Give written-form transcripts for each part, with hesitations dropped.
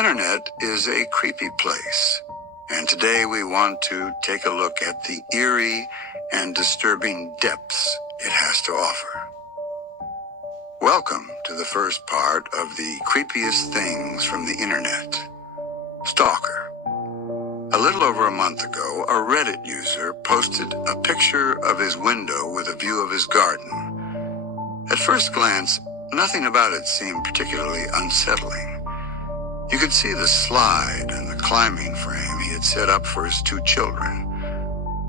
internet is a creepy place, and today we want to take a look at the eerie and disturbing depths it has to offer. Welcome to the first part of the creepiest things from the internet. Stalker. A little over a month ago, a Reddit user posted a picture of his window with a view of his garden. At first glance, nothing about it seemed particularly unsettling. You could see the slide and the climbing frame he had set up for his two children.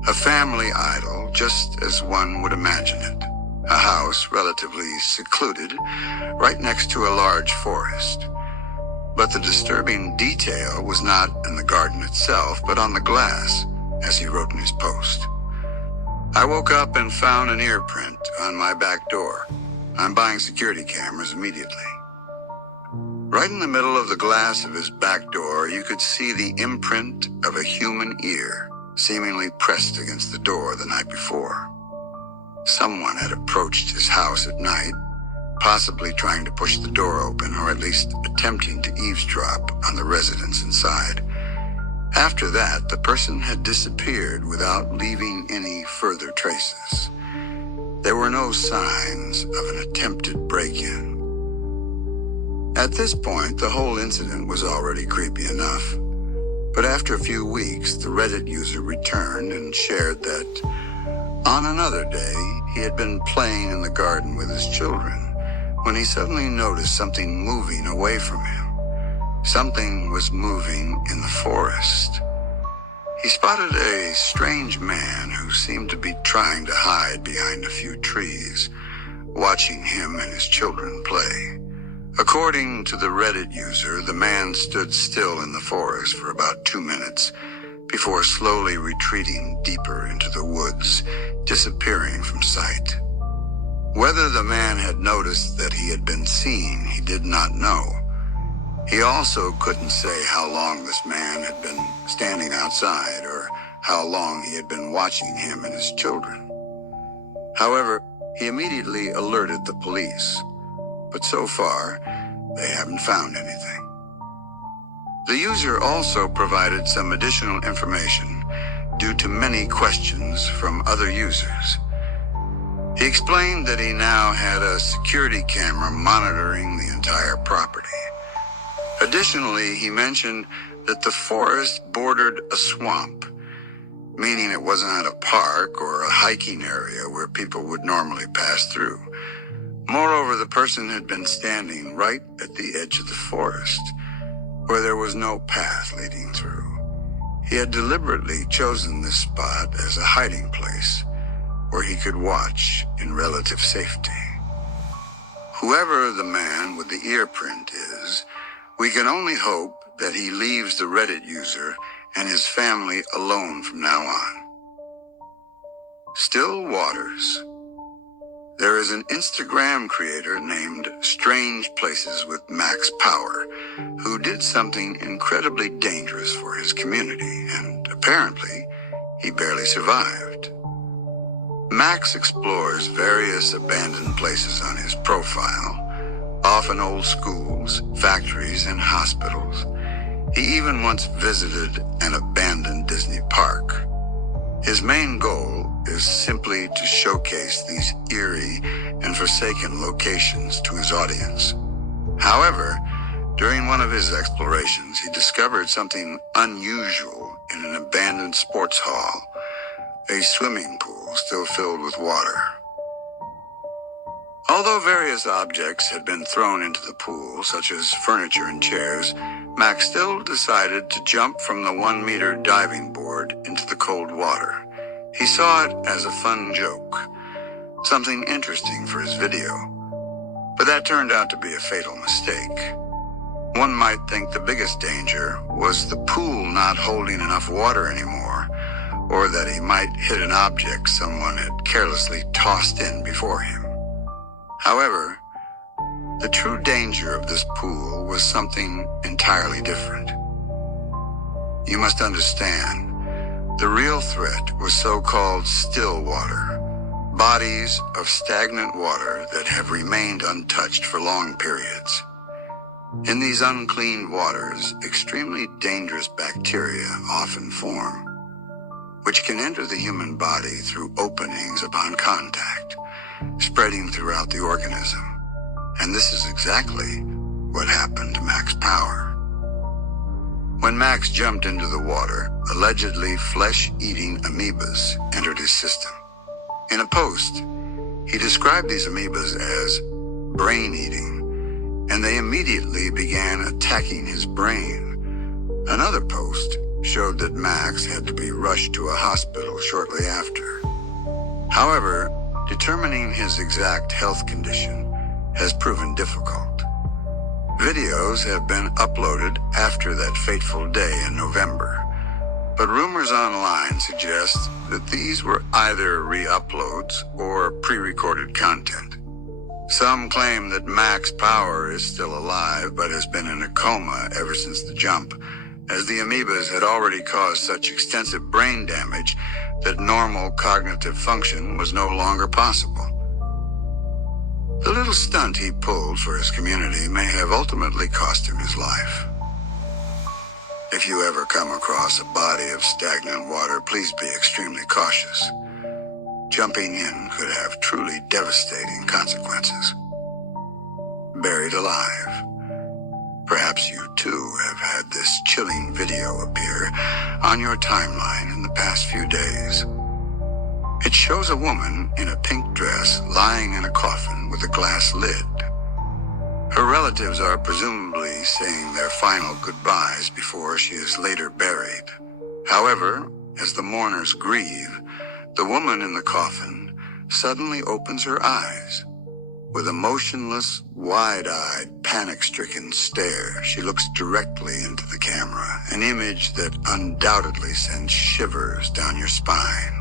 A family idyll, just as one would imagine it. A house relatively secluded, right next to a large forest. But the disturbing detail was not in the garden itself, but on the glass, as he wrote in his post. I woke up and found an ear print on my back door. I'm buying security cameras immediately. Right in the middle of the glass of his back door, you could see the imprint of a human ear, seemingly pressed against the door the night before. Someone had approached his house at night, possibly trying to push the door open, or at least attempting to eavesdrop on the residents inside. After that, the person had disappeared without leaving any further traces. There were no signs of an attempted break-in. At this point, the whole incident was already creepy enough. But after a few weeks, the Reddit user returned and shared that on another day, he had been playing in the garden with his children when he suddenly noticed something moving away from him. Something was moving in the forest. He spotted a strange man who seemed to be trying to hide behind a few trees, watching him and his children play. According to the Reddit user, the man stood still in the forest for about 2 minutes before slowly retreating deeper into the woods, disappearing from sight. Whether the man had noticed that he had been seen, he did not know. He also couldn't say how long this man had been standing outside or how long he had been watching him and his children. However, he immediately alerted the police. But so far, they haven't found anything. The user also provided some additional information due to many questions from other users. He explained that he now had a security camera monitoring the entire property. Additionally, he mentioned that the forest bordered a swamp, meaning it wasn't a park or a hiking area where people would normally pass through. Moreover, the person had been standing right at the edge of the forest, where there was no path leading through. He had deliberately chosen this spot as a hiding place where he could watch in relative safety. Whoever the man with the ear print is, we can only hope that he leaves the Reddit user and his family alone from now on. Still waters. There is an Instagram creator named Strange Places with Max Power who did something incredibly dangerous for his community, and apparently he barely survived. Max explores various abandoned places on his profile, often old schools, factories, and hospitals. He even once visited an abandoned Disney park. His main goal is simply to showcase these eerie and forsaken locations to his audience. However, during one of his explorations, he discovered something unusual in an abandoned sports hall, a swimming pool still filled with water. Although various objects had been thrown into the pool, such as furniture and chairs, Max still decided to jump from the 1-meter diving board into the cold water. He saw it as a fun joke, something interesting for his video. But that turned out to be a fatal mistake. One might think the biggest danger was the pool not holding enough water anymore, or that he might hit an object someone had carelessly tossed in before him. However, the true danger of this pool was something entirely different. You must understand, the real threat was so-called still water, bodies of stagnant water that have remained untouched for long periods. In these uncleaned waters, extremely dangerous bacteria often form, which can enter the human body through openings upon contact, spreading throughout the organism. And this is exactly what happened to Max Power. When Max jumped into the water, allegedly flesh-eating amoebas entered his system. In a post, he described these amoebas as brain-eating, and they immediately began attacking his brain. Another post showed that Max had to be rushed to a hospital shortly after. However, determining his exact health condition has proven difficult. Videos have been uploaded after that fateful day in November, but rumors online suggest that these were either re-uploads or pre-recorded content. Some claim that Max Power is still alive but has been in a coma ever since the jump, as the amoebas had already caused such extensive brain damage that normal cognitive function was no longer possible. The little stunt he pulled for his community may have ultimately cost him his life. If you ever come across a body of stagnant water, please be extremely cautious. Jumping in could have truly devastating consequences. Buried alive. Perhaps you too have had this chilling video appear on your timeline in the past few days. It shows a woman in a pink dress lying in a coffin with a glass lid. Her relatives are presumably saying their final goodbyes before she is later buried. However, as the mourners grieve, the woman in the coffin suddenly opens her eyes. With a motionless, wide-eyed, panic-stricken stare, she looks directly into the camera, an image that undoubtedly sends shivers down your spine.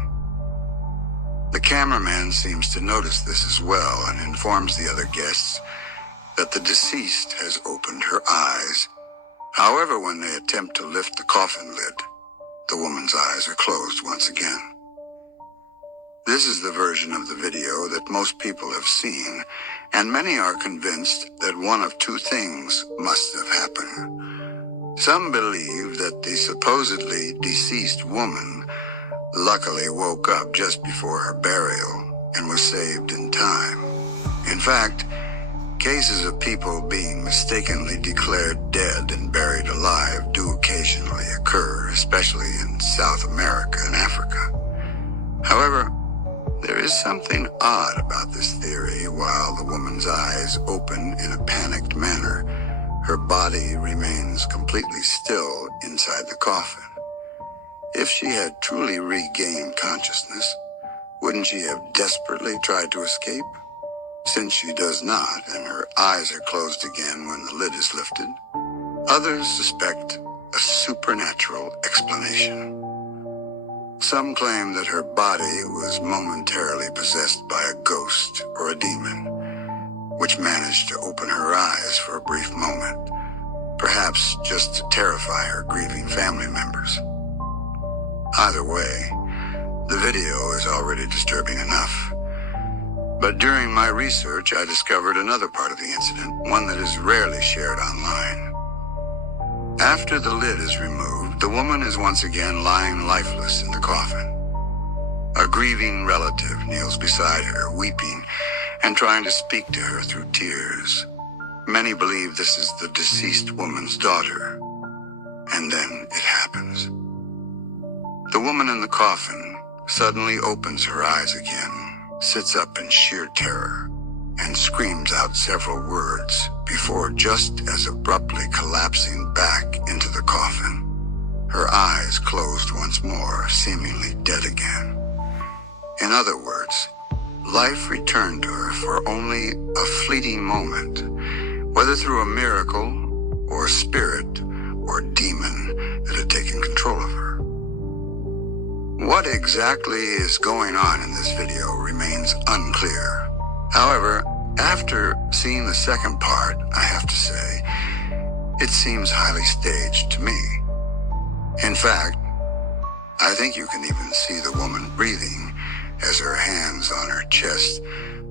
The cameraman seems to notice this as well and informs the other guests that the deceased has opened her eyes. However, when they attempt to lift the coffin lid, the woman's eyes are closed once again. This is the version of the video that most people have seen, and many are convinced that one of two things must have happened. Some believe that the supposedly deceased woman luckily woke up just before her burial and was saved in time. In fact, cases of people being mistakenly declared dead and buried alive do occasionally occur, especially in South America and Africa. However, there is something odd about this theory. While the woman's eyes open in a panicked manner, her body remains completely still inside the coffin. If she had truly regained consciousness, wouldn't she have desperately tried to escape? Since she does not, and her eyes are closed again when the lid is lifted, others suspect a supernatural explanation. Some claim that her body was momentarily possessed by a ghost or a demon, which managed to open her eyes for a brief moment, perhaps just to terrify her grieving family members. Either way, the video is already disturbing enough. But during my research, I discovered another part of the incident, one that is rarely shared online. After the lid is removed, the woman is once again lying lifeless in the coffin. A grieving relative kneels beside her, weeping and trying to speak to her through tears. Many believe this is the deceased woman's daughter. And then it happens. The woman in the coffin suddenly opens her eyes again, sits up in sheer terror, and screams out several words before just as abruptly collapsing back into the coffin. Her eyes closed once more, seemingly dead again. In other words, life returned to her for only a fleeting moment, whether through a miracle or a spirit or demon that had taken control of her. What exactly is going on in this video remains unclear. However, after seeing the second part, I have to say, it seems highly staged to me. In fact, I think you can even see the woman breathing as her hands on her chest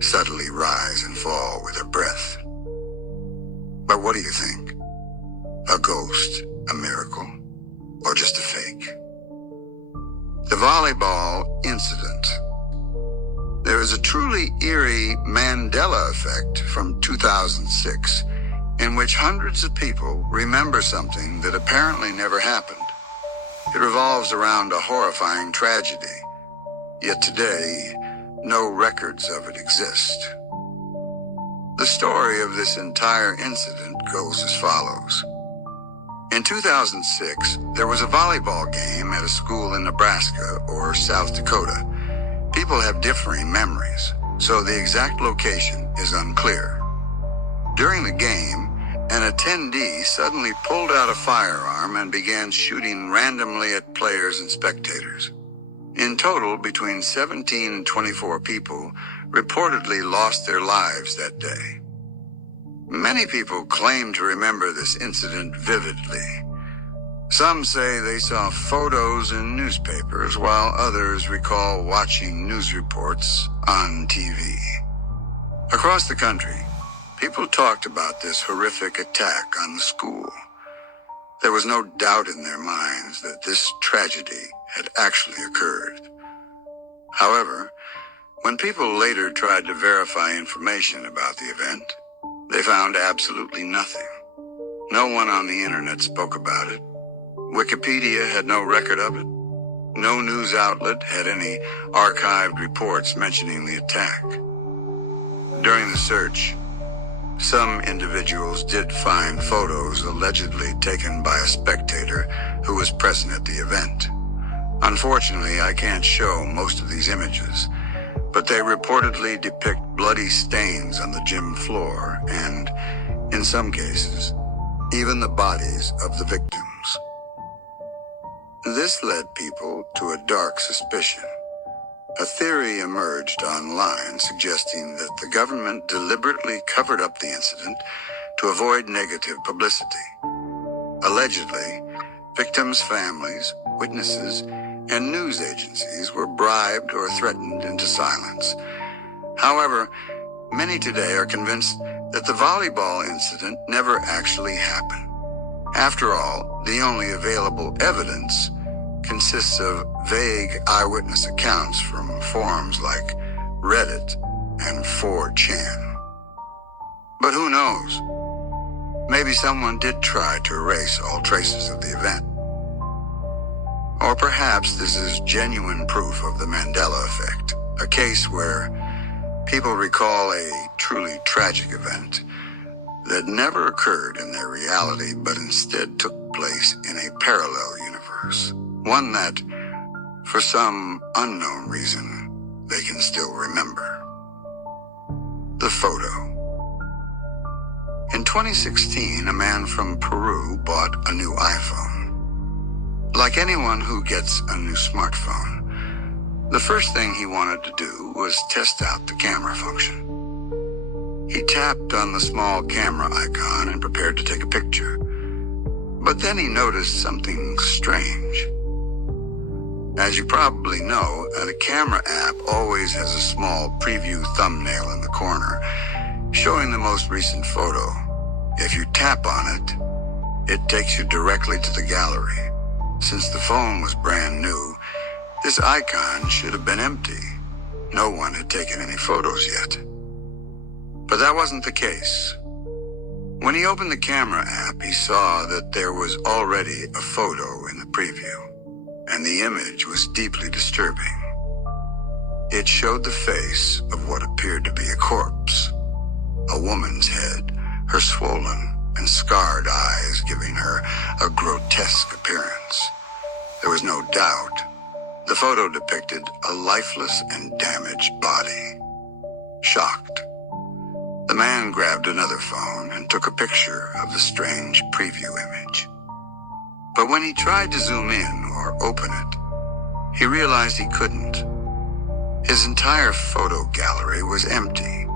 subtly rise and fall with her breath. But what do you think? A ghost, a miracle, or just a fake? The volleyball incident. There is a truly eerie Mandela effect from 2006 in which hundreds of people remember something that apparently never happened. It revolves around a horrifying tragedy, yet today, no records of it exist. The story of this entire incident goes as follows. In 2006, there was a volleyball game at a school in Nebraska or South Dakota. People have differing memories, so the exact location is unclear. During the game, an attendee suddenly pulled out a firearm and began shooting randomly at players and spectators. In total, between 17 and 24 people reportedly lost their lives that day. Many people claim to remember this incident vividly. Some say they saw photos in newspapers, while others recall watching news reports on TV. Across the country, people talked about this horrific attack on the school. There was no doubt in their minds that this tragedy had actually occurred. However, when people later tried to verify information about the event, they found absolutely nothing. No one on the internet spoke about it. Wikipedia had no record of it. No news outlet had any archived reports mentioning the attack. During the search, some individuals did find photos allegedly taken by a spectator who was present at the event. Unfortunately, I can't show most of these images, but they reportedly depict bloody stains on the gym floor and, in some cases, even the bodies of the victims. This led people to a dark suspicion. A theory emerged online suggesting that the government deliberately covered up the incident to avoid negative publicity. Allegedly, victims' families, witnesses, and news agencies were bribed or threatened into silence. However, many today are convinced that the volleyball incident never actually happened. After all, the only available evidence consists of vague eyewitness accounts from forums like Reddit and 4chan. But who knows? Maybe someone did try to erase all traces of the event. Or perhaps this is genuine proof of the Mandela effect, a case where people recall a truly tragic event that never occurred in their reality, but instead took place in a parallel universe. One that, for some unknown reason, they can still remember. The photo. In 2016, a man from Peru bought a new iPhone. Like anyone who gets a new smartphone, the first thing he wanted to do was test out the camera function. He tapped on the small camera icon and prepared to take a picture. But then he noticed something strange. As you probably know, the camera app always has a small preview thumbnail in the corner, showing the most recent photo. If you tap on it, it takes you directly to the gallery. Since the phone was brand new, this icon should have been empty. No one had taken any photos yet. But that wasn't the case. When he opened the camera app, he saw that there was already a photo in the preview, and the image was deeply disturbing. It showed the face of what appeared to be a corpse, a woman's head, her swollen and scarred eyes giving her a grotesque appearance. There was no doubt. The photo depicted a lifeless and damaged body. Shocked, the man grabbed another phone and took a picture of the strange preview image. But when he tried to zoom in or open it, he realized he couldn't. His entire photo gallery was empty.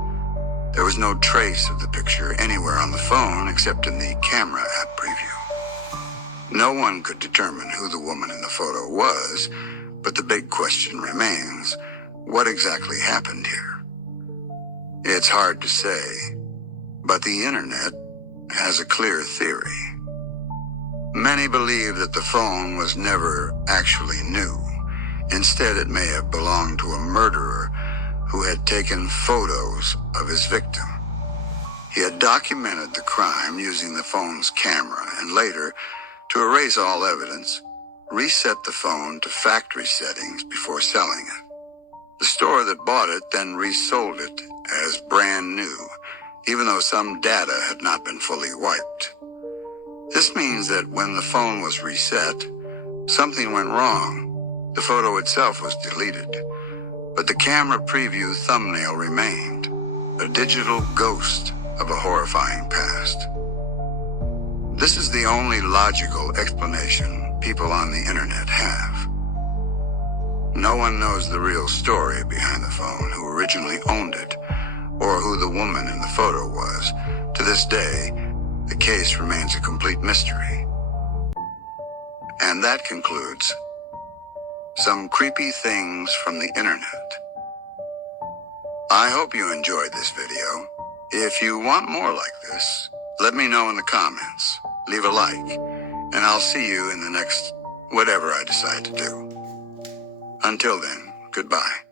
There was no trace of the picture anywhere on the phone except in the camera app preview. No one could determine who the woman in the photo was, but the big question remains, what exactly happened here? It's hard to say, but the internet has a clear theory. Many believe that the phone was never actually new. Instead, it may have belonged to a murderer who had taken photos of his victim. He had documented the crime using the phone's camera and later, to erase all evidence, reset the phone to factory settings before selling it. The store that bought it then resold it as brand new, even though some data had not been fully wiped. This means that when the phone was reset, something went wrong. The photo itself was deleted, but the camera preview thumbnail remained, a digital ghost of a horrifying past. This is the only logical explanation people on the internet have. No one knows the real story behind the phone, who originally owned it, or who the woman in the photo was. To this day, the case remains a complete mystery. And that concludes some creepy things from the internet. I hope you enjoyed this video. If you want more like this, let me know in the comments. Leave a like, and I'll see you in the next whatever I decide to do. Until then, goodbye.